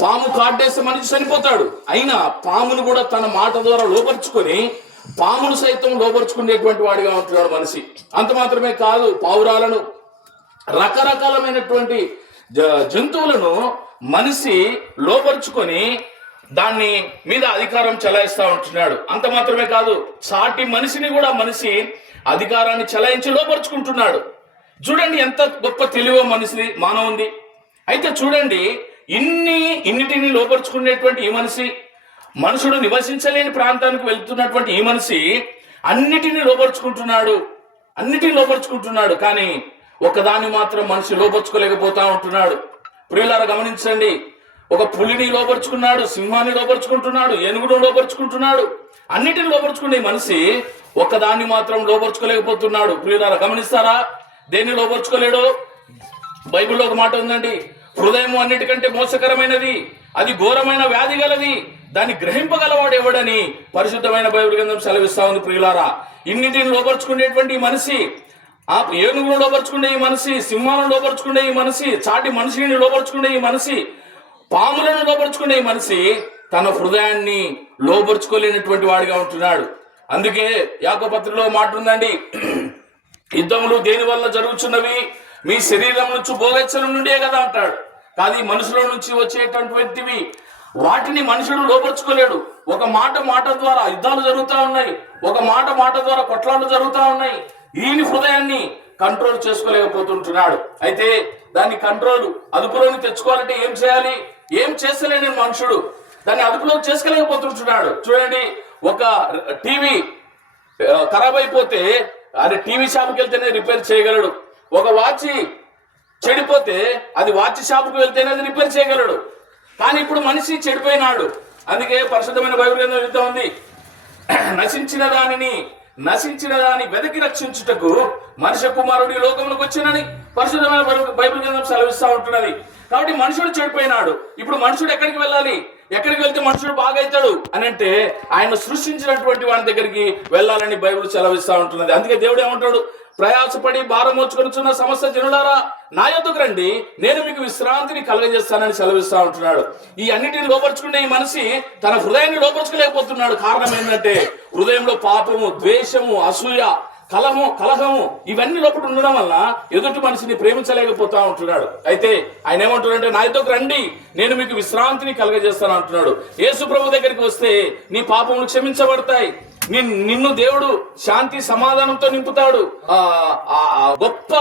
పాము కాటేస్తే మనిషి చనిపోతాడు. అయినా పామును కూడా తన మాట ద్వారా లోపరుచుకొని పామును సైతం లోపరుచుకునేటువంటి వాడిగా ఉంటున్నాడు మనిషి. అంత మాత్రమే కాదు, పావురాలను, రకరకాలమైనటువంటి జంతువులను మనిషి లోపరుచుకొని దాన్ని మీద అధికారం చెలాయిస్తా ఉంటున్నాడు. అంత మాత్రమే కాదు, సాటి మనిషిని కూడా మనిషి అధికారాన్ని చెలాయించి లోపరుచుకుంటున్నాడు. చూడండి ఎంత గొప్ప తెలివో మనిషి మానవుంది. అయితే చూడండి, ఇన్నిటిని లోపరుచుకునేటువంటి ఈ మనిషి, మనుషుడు నివసించలేని ప్రాంతానికి వెళ్తున్నటువంటి ఈ మనిషి అన్నిటినీ లోపరుచుకుంటున్నాడు. కానీ ఒకదాన్ని మాత్రం మనిషి లోపరుచుకోలేకపోతా ఉంటున్నాడు. ప్రియులారా గమనించండి, ఒక పులిని లోపరుచుకున్నాడు, సింహాన్ని లోపరుచుకుంటున్నాడు, ఏనుగును లోపరుచుకుంటున్నాడు, అన్నిటిని లోపరుచుకునే మనిషి ఒకదాన్ని మాత్రం లోపరుచుకోలేకపోతున్నాడు. ప్రియులారా గమనిస్తారా? దేన్ని లోపరుచుకోలేడు? బైబిల్లో ఒక మాట ఉందండి, హృదయం అన్నిటికంటే మోసకరమైనది, అది ఘోరమైన వ్యాధి గలది, దాన్ని గ్రహింపగలవాడు ఎవడని పరిశుద్ధమైన బైబిల్ గ్రంథం సెలవిస్తా ఉంది. ప్రియులారా, ఇన్నిటిని లోపరుచుకునేటువంటి మనిషి, ఆ ఏనుగును లోపరుచుకునే ఈ మనిషి, సింహాలను లోపరుచుకునే ఈ మనిషి, చాటి మనిషిని లోపరుచుకునే ఈ మనిషి, పాములను లోపరుచుకునే ఈ మనిషి తన హృదయాన్ని లోపరుచుకోలేనటువంటి వాడిగా ఉంటున్నాడు. అందుకే యాకోబు పత్రికలో మాట ఉందండి, యుద్ధములు దేని వల్ల జరుగుతున్నవి? మీ శరీరం నుంచి భోగచ్చలం నుండే కదా అంటాడు. కాదు, ఈ మనుషుల నుంచి వచ్చేటటువంటివి వాటిని మనుషుడు లోపరుచుకోలేడు. ఒక మాట ద్వారా యుద్ధాలు జరుగుతూ ఉన్నాయి, ఒక మాట ద్వారా కొట్లాట్లు జరుగుతూ ఉన్నాయి. ఈయన హృదయాన్ని కంట్రోల్ చేసుకోలేకపోతుంటున్నాడు. అయితే దాన్ని అదుపులోకి తెచ్చుకోవాలంటే ఏం చేయాలి? ఏం చేస్తలేని మనుషుడు దాన్ని అదుపులోకి చేసుకోలేకపోతుంటున్నాడు. చూడండి, ఒక టీవీ ఖరాబ్ అయిపోతే అది టీవీ షాప్కి వెళ్తేనే రిపేర్ చేయగలడు. ఒక వాచ్ చెడిపోతే అది వాచ్ షాప్కి వెళ్తేనే అది రిపేర్ చేయగలడు. కానీ ఇప్పుడు మనిషి చెడిపోయినాడు. అందుకే పరిశుద్ధమైన బైబిల్ గ్రంథం చెప్తా ఉంది, నశించిన దాని వెదకి రక్షించుటకు మనిషి కుమారుడి లోకంలోకి వచ్చినని పరిశుద్ధమైన బైబిల్ గ్రంథం సెలవిస్తా ఉంటున్నది. కాబట్టి మనుషుడు చెడిపోయినాడు. ఇప్పుడు మనుషుడు ఎక్కడికి వెళ్ళాలి? ఎక్కడికి వెళ్తే మనుషుడు బాగైతాడు అని అంటే ఆయన సృష్టించినటువంటి వాడి దగ్గరికి వెళ్ళాలని బైబిల్ సెలవిస్తా ఉంటున్నది. అందుకే దేవుడు ఏమంటాడు? ప్రయాసపడి భారం మోచుకొనుచున్న సమస్త జనులారా నా యొద్దకు రండి, నేను మీకు విశ్రాంతిని కలుగజేస్తానని సెలవిస్తా ఉంటున్నాడు. ఈ అన్నిటిని లోపరుచుకునే ఈ మనిషి తన హృదయాన్ని లోపరుచుకోలేకపోతున్నాడు. కారణం ఏంటంటే హృదయంలో పాపము, ద్వేషము, అసూయ, కలహము ఇవన్నీ లోపల ఉండడం వల్ల ఎదుటి మనిషిని ప్రేమించలేకపోతా ఉంటున్నాడు. అయితే ఆయన ఏమంటున్నాడంటే, నా యొద్దకు రండి, నేను మీకు విశ్రాంతిని కలుగజేస్తాను అంటున్నాడు. యేసు ప్రభు దగ్గరికి వస్తే నీ పాపములు క్షమించబడతాయి, నిన్ను దేవుడు శాంతి సమాధానంతో నింపుతాడు, గొప్ప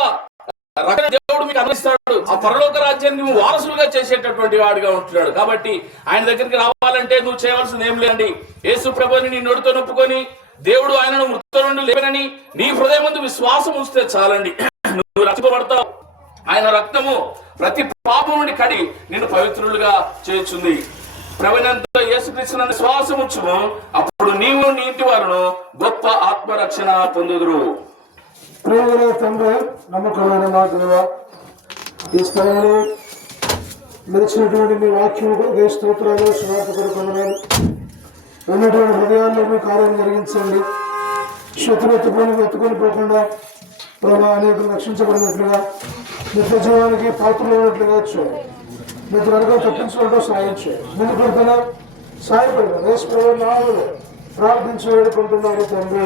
దేవుడు మీకు అందిస్తాడు, ఆ పరలోక రాజ్యాన్ని నువ్వు వారసులుగా చేసేటటువంటి వాడిగా ఉంటున్నాడు. కాబట్టి ఆయన దగ్గరికి రావాలంటే నువ్వు చేయవలసింది ఏం లేదండి, యేసు ప్రభుని నీ నోటితో నొప్పుకొని దేవుడు ఆయనను మృతుల నుండి లేవనని నీ హృదయం ముందు విశ్వాసం ఉంచితే చాలండి, నువ్వు రక్షింపబడతావు. ఆయన రక్తము ప్రతి పాపం నుండి కడి నిన్ను పవిత్రులుగా చేస్తుంది. ప్రవీణంతో యేసుక్రీస్తును విశ్వాసం ఉంచుము, అప్పుడు నీవు నీ ఇంటి వారును గొప్ప ఆత్మరక్షణ పొందుదురు. ప్రియమైన తండ్రి, నమ్మకమైన మా దేవ, ఈ స్థలంలో మెరిచినటువంటి మీ వాక్యము స్తోత్రాలు శుభాకాంక్షలు ఉన్నటువంటి హృదయాల్లో మీ కార్యం జరిగించండి. శత్రు ఎత్తుకొని పోకుండా ప్రభా అనేక రక్షించబడినట్లుగా నిత్య జీవానికి పాత్రలు ఉన్నట్లుగా చూడండి. మీ త్వరగా తప్పించుకోవడం సాయం చేయండి. ముందు పెడుతున్నా సాయపడదు ప్రార్థించి వేడుకుంటున్నారు తండ్రి.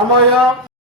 అమ్మాయ